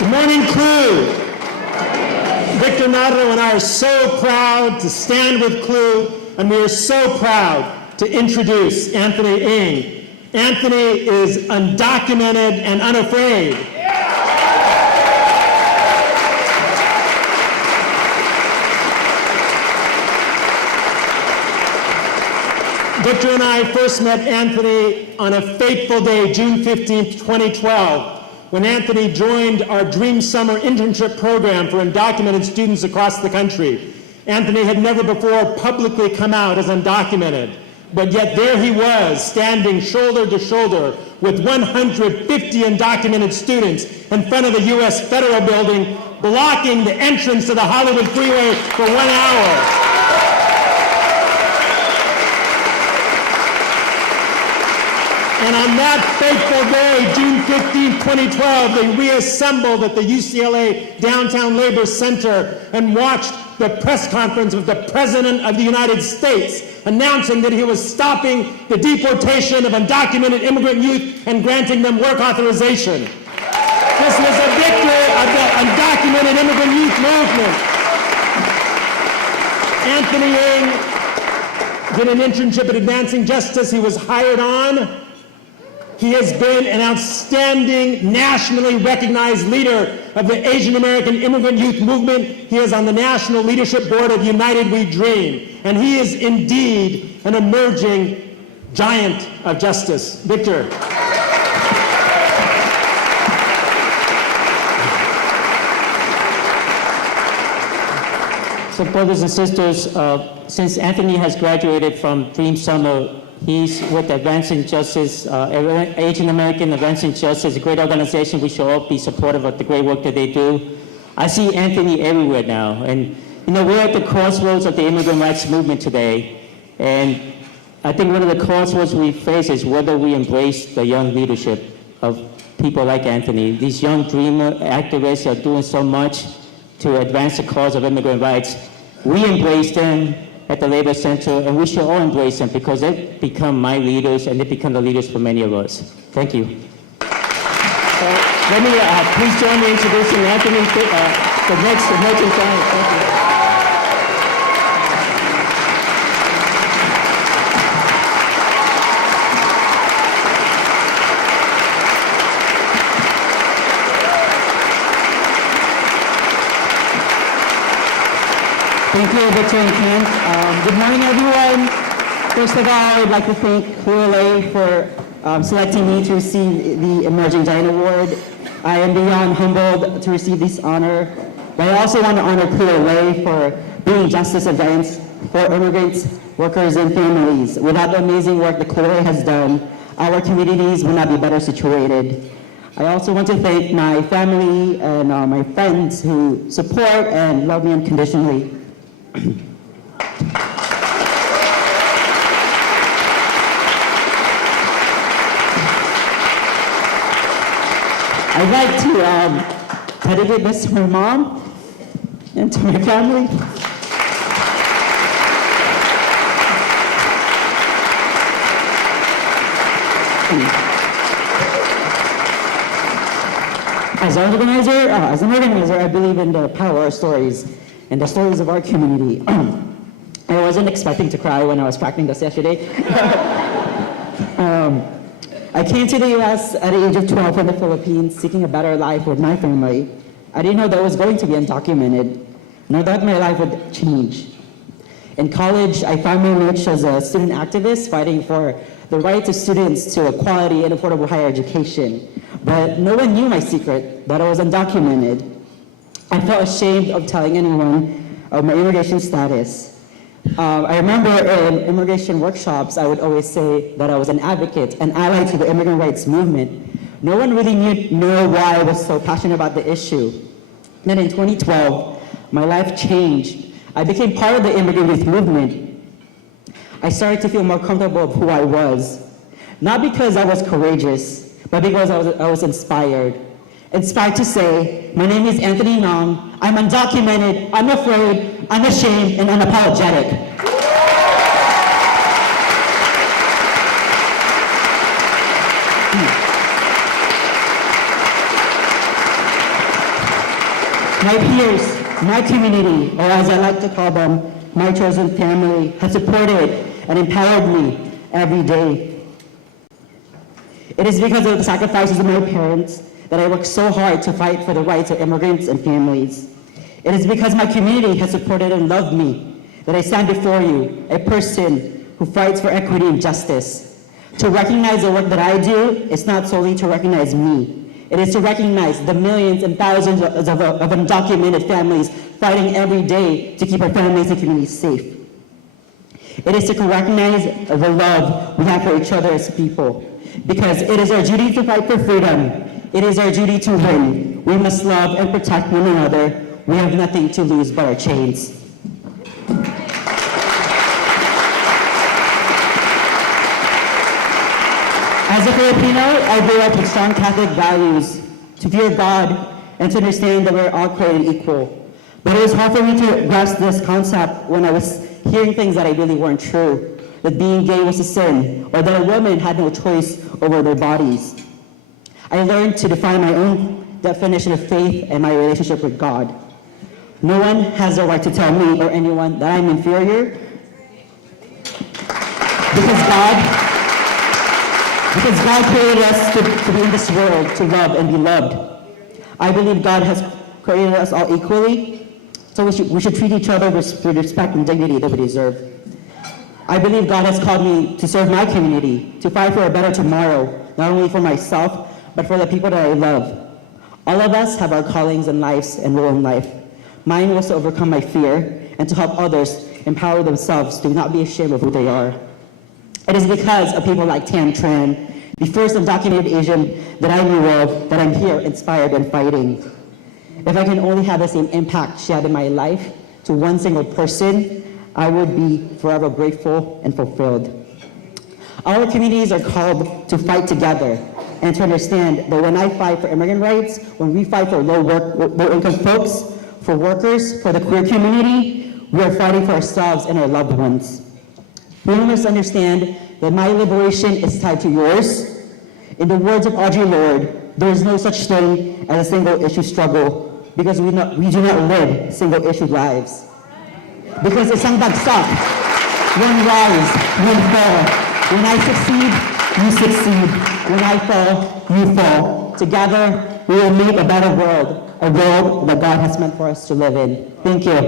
Good morning, Clue. Victor Nadeau and I are so proud to stand with Clue, and we are so proud to introduce Anthony Ng. Anthony is undocumented and unafraid. Victor and I first met Anthony on a fateful day, June 15th, 2012, when Anthony joined our Dream Summer internship program for undocumented students across the country. Anthony had never before publicly come out as undocumented, but yet there he was, standing shoulder to shoulder with 150 undocumented students in front of the U.S. Federal Building, blocking the entrance to the Hollywood freeway for 1 hour. And on that fateful day, June 15, 2012, they reassembled at the UCLA Downtown Labor Center and watched the press conference of the President of the United States announcing that he was stopping the deportation of undocumented immigrant youth and granting them work authorization. This was a victory of the undocumented immigrant youth movement. Anthony Ng did an internship at Advancing Justice. He was hired on. He has been an outstanding, nationally recognized leader of the Asian American immigrant youth movement. He is on the national leadership board of United We Dream. And he is indeed an emerging giant of justice. Victor. So brothers and sisters, since Anthony has graduated from Dream Summer, he's with Advancing Justice, Asian American Advancing Justice, a great organization. We should all be supportive of the great work that they do. I see Anthony everywhere now. And you know, we're at the crossroads of the immigrant rights movement today. And I think one of the crossroads we face is whether we embrace the young leadership of people like Anthony. These young dreamer activists are doing so much to advance the cause of immigrant rights. We embrace them at the Labor Center, and we should all embrace them because they've become my leaders and they've become the leaders for many of us. Thank you. Let me please join me in introducing Anthony, the next emerging giant. Thank you. Thank you, Victor and Kent. Good morning, everyone. First of all, I'd like to thank QLA for selecting me to receive the Emerging Giant Award. I am beyond humbled to receive this honor, but I also want to honor QLA for bringing justice events for immigrants, workers, and families. Without the amazing work that QLA has done, our communities would not be better situated. I also want to thank my family and my friends who support and love me unconditionally. I'd like to dedicate this to my mom and to my family. As an organizer, I believe in the power of stories and the stories of our community. I wasn't expecting to cry when I was practicing this yesterday. I came to the US at the age of 12 from the Philippines, seeking a better life with my family. I didn't know that I was going to be undocumented, nor that my life would change. In college, I found my niche as a student activist, fighting for the rights of students to a quality and affordable higher education. But no one knew my secret, that I was undocumented. I felt ashamed of telling anyone of my immigration status. I remember in immigration workshops, I would always say that I was an advocate, an ally to the immigrant rights movement. No one really knew why I was so passionate about the issue. Then in 2012, my life changed. I became part of the immigrant youth movement. I started to feel more comfortable of who I was. Not because I was courageous, but because I was inspired. Inspired to say, my name is Anthony Ng, I'm undocumented, unafraid, unashamed, and unapologetic. My peers, my community, or as I like to call them, my chosen family, has supported and empowered me every day. It is because of the sacrifices of my parents that I work so hard to fight for the rights of immigrants and families. It is because my community has supported and loved me that I stand before you, a person who fights for equity and justice. To recognize the work that I do is not solely to recognize me. It is to recognize the millions and thousands of undocumented families fighting every day to keep our families and communities safe. It is to recognize the love we have for each other as people. Because it is our duty to fight for freedom. It is our duty to win. We must love and protect one another. We have nothing to lose but our chains. As a Filipino, I grew up with strong Catholic values, to fear God and to understand that we're all created equal. But it was hard for me to grasp this concept when I was hearing things that I really weren't true, that being gay was a sin, or that a woman had no choice over their bodies. I learned to define my own definition of faith and my relationship with God. No one has the right to tell me or anyone that I'm inferior because God created us to be in this world, to love and be loved. I believe God has created us all equally, so we should treat each other with respect and dignity that we deserve. I believe God has called me to serve my community, to fight for a better tomorrow, not only for myself, but for the people that I love. All of us have our callings and lives and role in life. Mine was to overcome my fear and to help others empower themselves to not be ashamed of who they are. It is because of people like Tam Tran, the first undocumented Asian that I knew of, that I'm here inspired and fighting. If I can only have the same impact she had in my life to one single person, I would be forever grateful and fulfilled. Our communities are called to fight together and to understand that when I fight for immigrant rights, when we fight for low-income folks, for workers, for the queer community, we are fighting for ourselves and our loved ones. We must understand that my liberation is tied to yours. In the words of Audre Lorde, there is no such thing as a single-issue struggle because we do not live single-issue lives. Because isang bagsak, one rise, one fall. When I succeed, you succeed. When I fall, you fall. Together, we will make a better world, a world that God has meant for us to live in. Thank you.